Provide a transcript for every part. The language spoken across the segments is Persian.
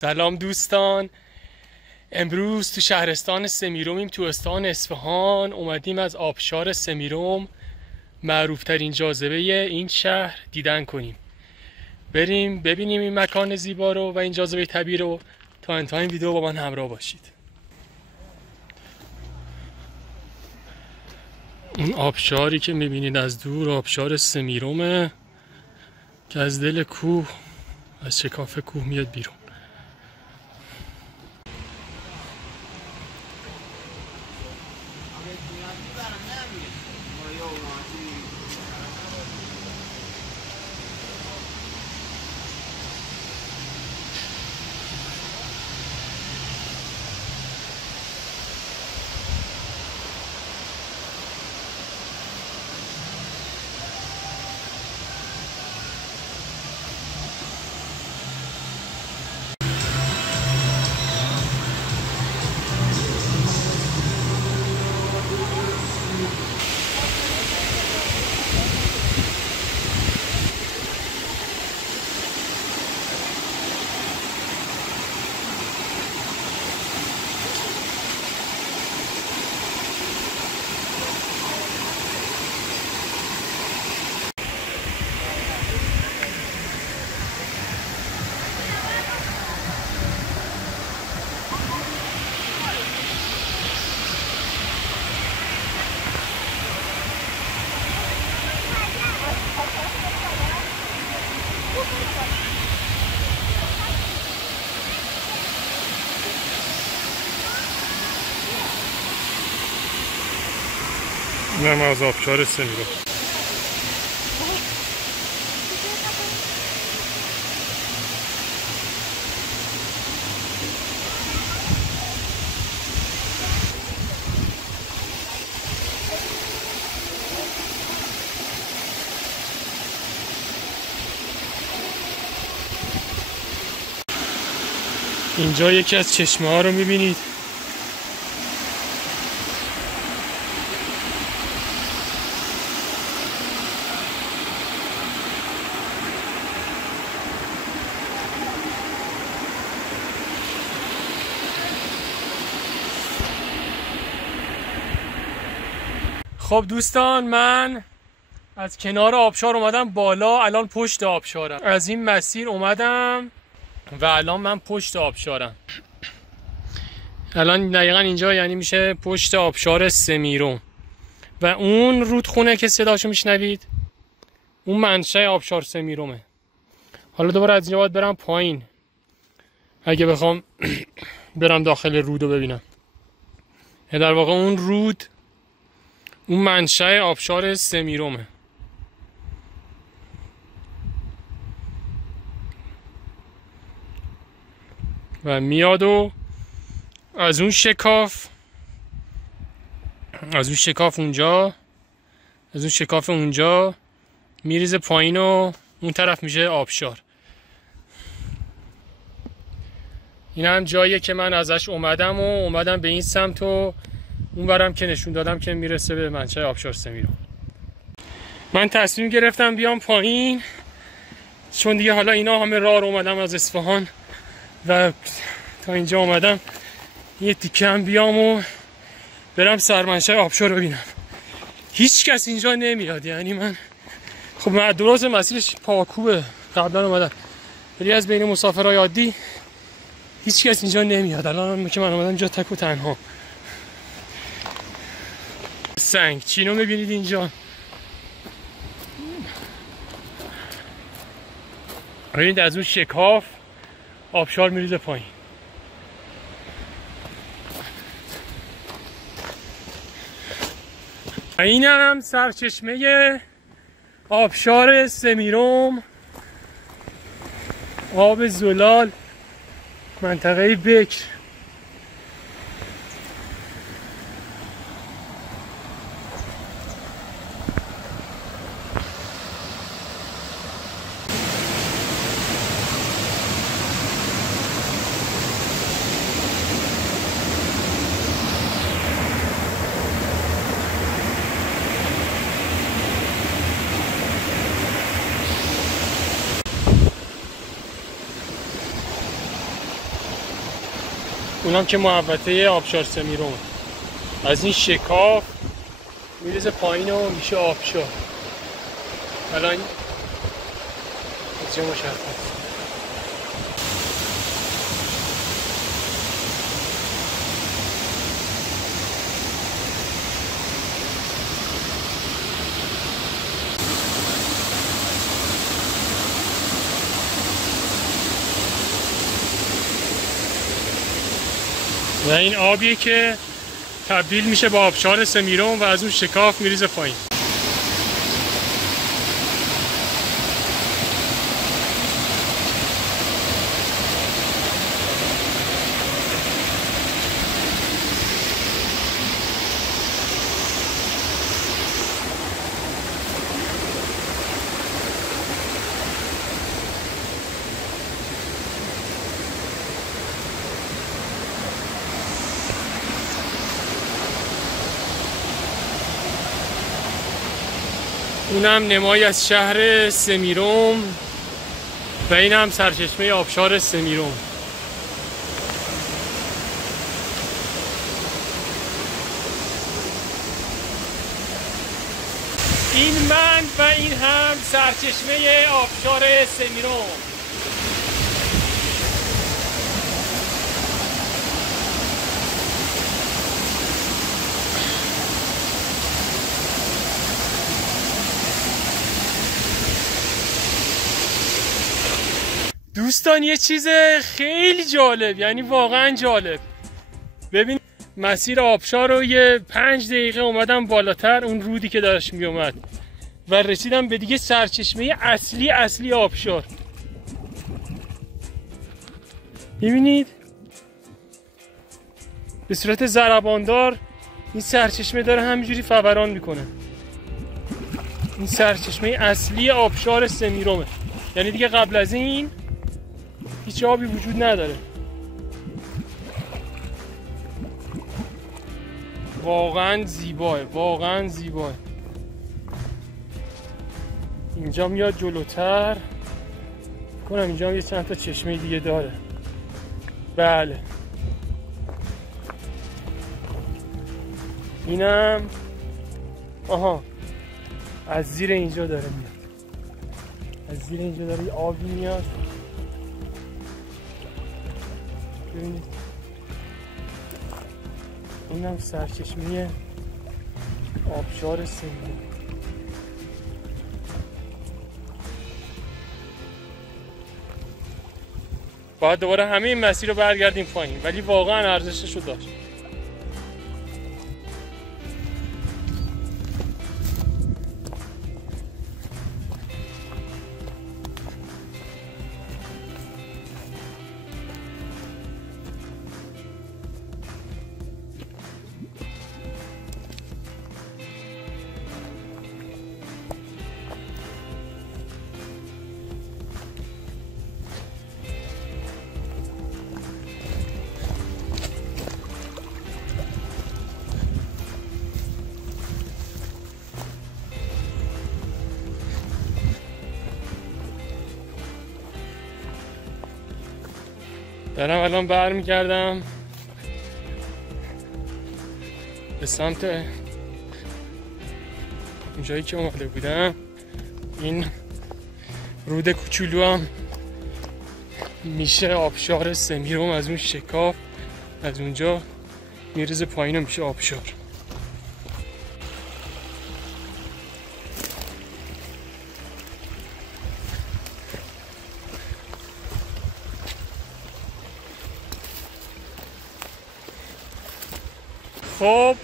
سلام دوستان، امروز تو شهرستان سمیرومیم تو استان اصفهان. اومدیم از آبشار سمیروم، معروف ترین جاذبه این شهر، دیدن کنیم. بریم ببینیم این مکان زیبا رو و این جاذبه طبیعی رو. تا انتهای ویدیو با من همراه باشید. اون آبشاری که میبینید از دور آبشار سمیرومه که از دل کوه، از شکاف کوه میاد بیرون. اینم از آبشار سمیروم. اینجا یکی از چشمه ها رو میبینید. خب دوستان، من از کنار آبشار اومدم بالا. الان پشت آبشارم. از این مسیر اومدم و الان من پشت آبشارم. الان دقیقا اینجا یعنی میشه پشت آبشار سمیروم و اون رودخونه که صداشو میشنوید اون منشأ آبشار سمیرومه. حالا دوباره از اینجا باید برم پایین اگه بخوام برم داخل رودو ببینم. در واقع اون رود اون منشأ آبشار سمیرومه. و میاد و از اون شکاف اونجا میریزه پایین و اون طرف میشه آبشار. این هم جاییه که من ازش اومدم به این سمت و اون برم که نشون دادم که میرسه به منشأ آبشار سمیروم. من تصمیم گرفتم بیام پایین چون دیگه حالا اینا همه راه رو اومدم از اصفهان و تا اینجا اومدم یه تیکه هم بیام و برم سرمنشأ آبشار رو ببینم. هیچ کس اینجا نمیاد. یعنی من خب درست مسیرش پاکوبه، قبلا اومدم، ولی از بین مسافرای عادی هیچ کس اینجا نمیاد. الان که من اومدم اینجا تک و تنها. سنگ چینو میبینید اینجا. ببینید از اون شکاف آبشار میریزه پایین. این هم سرچشمه آبشار سمیروم، آب زلال، منطقه بکر. اونم که محوطه آبشار سمیرون. از این شکاف میرسه پایین و میشه آبشار. الان از جا مشخص. و این آبیه که تبدیل میشه با آبشار سمیرون و از اون شکاف میریزه پایین. اونم نمایی از شهر سمیرون و این هم سرچشمه آبشار سمیرون. این من و این هم سرچشمه آبشار سمیرون. دوستان یه چیز خیلی جالب، یعنی واقعا جالب، ببین مسیر آبشار رو یه 5 دقیقه اومدم بالاتر، اون رودی که داشت می اومد و رسیدم به دیگه سرچشمه اصلی آبشار. ببینید به صورت ضرباندار این سرچشمه داره همینجوری فوران میکنه. این سرچشمه اصلی آبشار سمیرومه، یعنی دیگه قبل از این هیچ آبی وجود نداره. واقعا زیباه، واقعا زیباه. اینجا میاد جلوتر کنم، اینجا هم یه چند تا چشمه دیگه داره. بله اینم آها از زیر اینجا داره میاد، از زیر اینجا داره یه آبی میاد. ببینید اینم سرچشمه آبشار سمیرون. باید دوباره همه این مسیر رو برگردیم پایین، ولی واقعا ارزشش رو داشت. دارم الان برمیگردم به سمت اونجایی که اومده بودم. این رود کوچولو هم میشه آبشار سمیرون، از اون شکاف از اونجا میریزه پایین و میشه آبشار. خب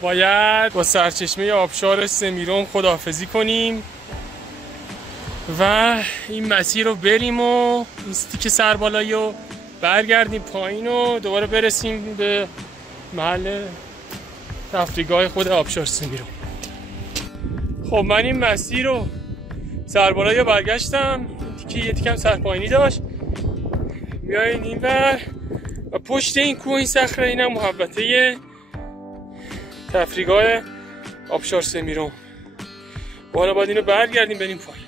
باید با سرچشمه آبشار سمیرون خداحافظی کنیم و این مسیر رو بریم و این استیک سربالایی رو برگردیم پایین و دوباره برسیم به محل تفریحگاه خود آبشار سمیرون. خب من این مسیر رو سربالایی رو برگشتم، یه تیکم سرپایینی داشت. میایین این ور و پشت این کوه، این صخره، اینم محوطه تفریحگاه آبشار سمیرون. حالا باید اینو برگردیم بریم پایین.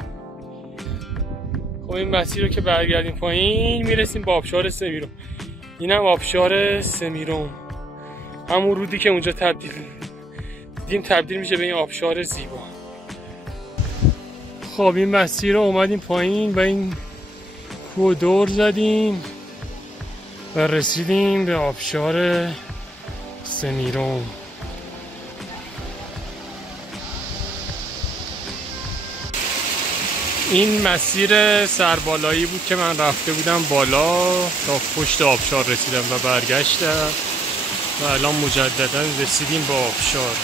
خب این مسیر رو که برگردیم پایین میرسیم با آبشار سمیرون. اینم آبشار سمیرون، همون رودی که اونجا تبدیل میشه به این آبشار زیبا. خب این مسیر رو اومدیم پایین و این کوه دور زدیم و رسیدیم به آبشار سمیرون. این مسیر سربالایی بود که من رفته بودم بالا تا پشت آبشار رسیدم و برگشتم و الان مجددا رسیدیم به آبشار.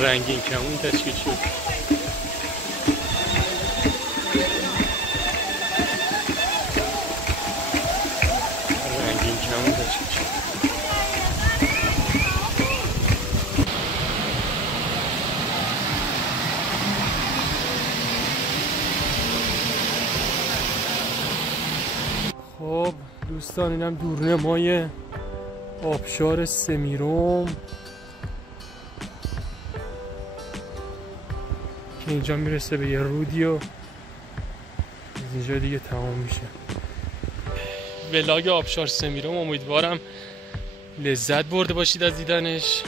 رنگین کمون تشکیل شد. رنگین کمون تشکیل شد. خب دوستان اینم دورنمای آبشار سمیرون که اینجا میرسه به یه رودی و از اینجا دیگه تمام میشه. ولاگ آبشار سمیرون امیدوارم لذت برده باشید از دیدنش.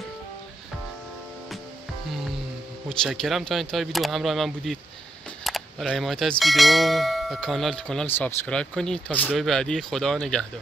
متشکرم تا انتهای ویدیو همراه من بودید. برای حمایت از ویدیو و کانال سابسکرایب کنید تا ویدیوی بعدی. خدا نگهدار.